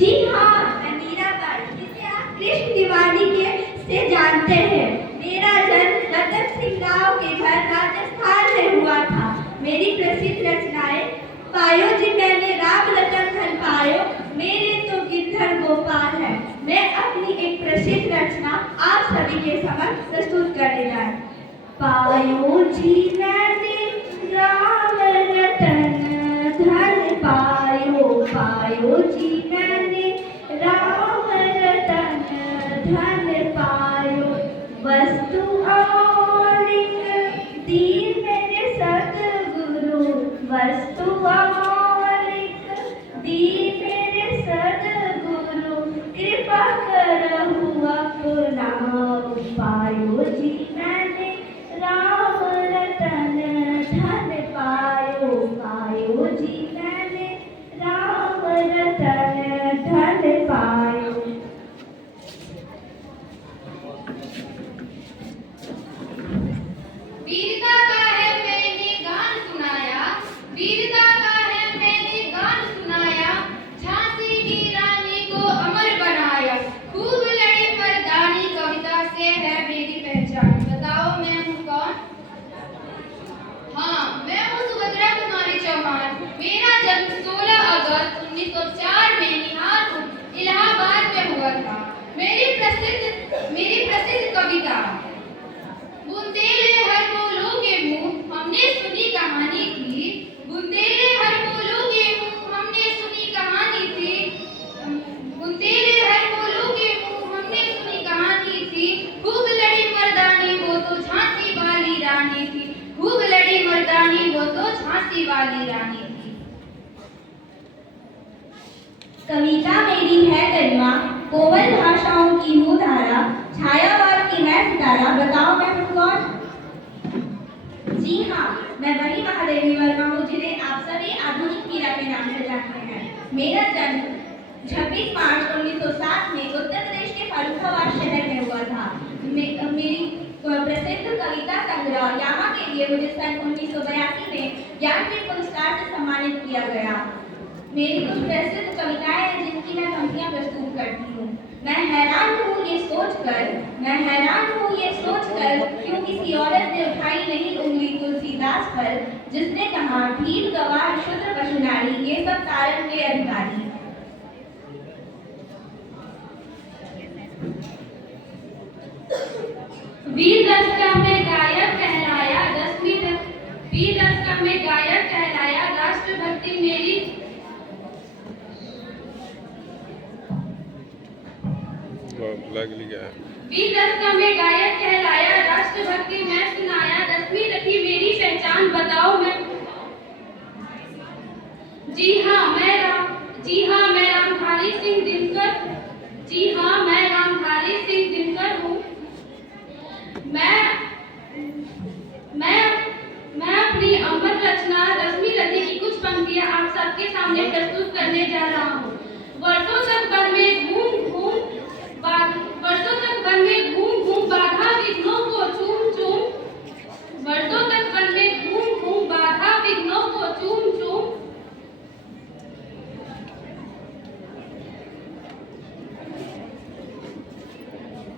जी हाँ, मैं मीराबाई, जिसे आप कृष्ण दिवाली के से जानते हैं। मेरा जन्म रतन सिंह गांव के घर राजस्थान में हुआ था। मेरी प्रसिद्ध रचनाएं पायो जी मैंने राम रतन धन पायो, मेरे तो गिरधर गोपाल है। मैं अपनी एक प्रसिद्ध रचना आप सभी के समक्ष प्रस्तुत करने जा रही हूं। पायो जी मैंने राम रतन धन पायो, पायो जी मैंने राम रतन धन पायो, वस्तु अमौलिक दी मेरे सद्गुरु, वस्तु अमौलिक दी मेरे सद्गुरु, कृपा करहु अपनाओ। पायो जी मैंने राम रतन धन पायो, पायो जी मैंने राम रतन धन पायो। वीरता का है मैंने गान सुनाया, वीरता का है मैंने गान सुनाया, झांसी की रानी को अमर बनाया, खूब लड़ी मर्दानी कविता से है मेरी पहचान। बताओ मैं हूँ कौन? हाँ, मैं हूँ सुभद्रा कुमारी चौहान। मेरा जन्म 16 अगस्त 1904 में निहार इलाहाबाद में हुआ था। मेरी प्रसिद्ध कविता बुंदेले हर बोलो के मुंह हमने सुनी कहानी थी, बुंदेले हर बोलो के मुंह हमने सुनी कहानी थी, बुंदेले हर बोलो के मुंह हमने सुनी कहानी थी, खूब लड़ी मर्दानी वो तो झांसी वाली रानी थी, खूब लड़ी मर्दानी वो तो झांसी वाली रानी थी। कविता मेरी है गरिमा, कोमल भाषाओं की हूँ धारा, छायावाद की मैं सितारा। बताओ मैं हूँ कौन? जी हाँ, मैं वही महादेवी वर्मा हूँ जिन्हें आप सभी आधुनिक मीरा के नाम से जानते हैं। मेरा जन्म 26 मार्च 1907 में उत्तर प्रदेश के फर्रुखाबाद शहर में हुआ था। मेरी प्रसिद्ध कविता संग्रह यामा के लिए मुझे सन 1982 में ज्ञानपीठ पुरस्कार से सम्मानित किया गया। मेरी कुछ प्रसिद्ध कविताएं हैं जिनकी मैं पंक्तियां प्रस्तुत करती हूँ। मैं हैरान हूँ ये सोचकर क्यों किसी औरत ने उठाई नहीं उंगली तुलसीदास पर, जिसने कहा भील गवाह शूद्र पशु नारी, ये सब कारण के अधिकारी। वीर रस का मैं गायक कहलाया, 10वीं तक वीर रस का मैं गायक कहलाया, राष्ट्रभक्ति मेरी वीर रस का मैं गायक कहलाया, राष्ट्रभक्ति मैं सुनाया, 10वीं रखी मेरी पहचान। बताओ मैं? जी हाँ मैं रामधारी सिंह दिनकर, जी हाँ मैं रामधारी सिंह दिनकर हूँ। मैं अपनी अमर रचना रश्मि रति की कुछ पंक्तियां आप सबके सामने प्रस्तुत करने जा रहा हूँ। वर्षों तक वन में घूम बाधा विघ्नों को चूम, वर्षों तक वन में घूम बाधा विघ्नों को चूम,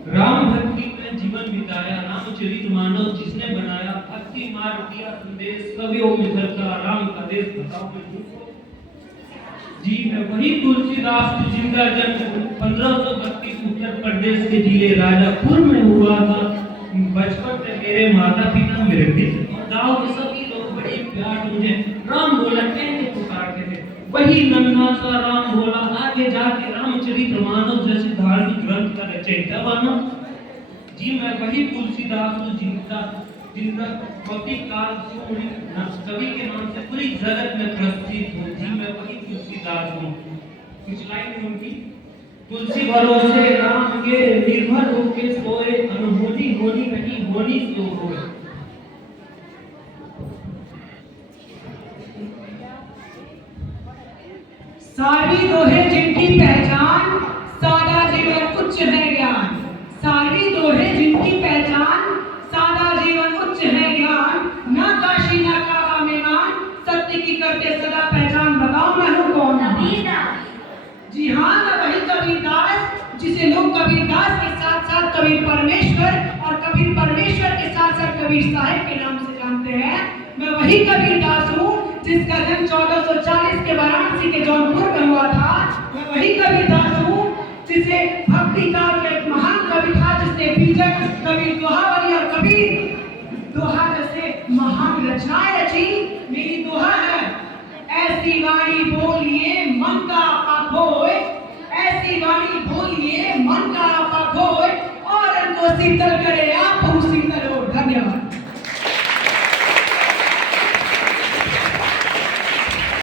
राम भक्ति में जीवन बिताया, रामचरित मानव जिसने बनाया, भक्ति मार्ग दिया संदेश, कवियों में धरता राम का देश। बताओ मैं जी मैं वही तुलसीदास जो जिनका जन्म 1532 उत्तर प्रदेश के जिले राजापुर में हुआ था। बचपन में मेरे माता पिता मेरे पिता और गांव के सभी लोग बड़े प्यार मुझे राम बोला कहते पुकारते थे। वही नन्हा सा राम बोला आगे जाके रामचरित मानव जैसे धार्मिक ग्रंथ का रचयिता बना। जी मैं वही तुलसीदास हूँ जिनका भौतिक काल कवि के नाम से पूरी जगत में प्रसिद्ध हूँ। जी मैं वही तुलसीदास हूँ। कुछ लाइन उनकी, तुलसी भरोसे राम के निर्भर होके सोए, अनहोनी होनी नहीं होनी सो होए। सारी दोहे जिनकी पहचान, सादा जीवन उच्च है ज्ञान। सारी दोहे जिनकी पहचान, सादा जीवन उच्च है ज्ञान। ना काशी ना काबा में मान, सत्य की करते सदा पहचान। बताओ मैं हूँ कौन? कबीरदास। जी हाँ। कबीरदास के साथ साथ कबीर परमेश्वर और कबीर परमेश्वर के साथ साथ कबीर साहिब के नाम से जानते हैं। मैं वही कबीरदास हूँ जिसका जन्म 1440 के वाराणसी के जौनपुर में हुआ था। मैं वही कबीरदास हूँ जिसे भक्ति काल का एक महान कवि था, जिसने बीजक कबीर दोहावली और कबीर दोहा जैसे महान रचनाएं रची। मेरी दोहा है, ऐसी वाणी बोलिए मन का आपा खोए, ऐसी वाणी बोलिए मन का आपा खोए, और उनको शीतल करे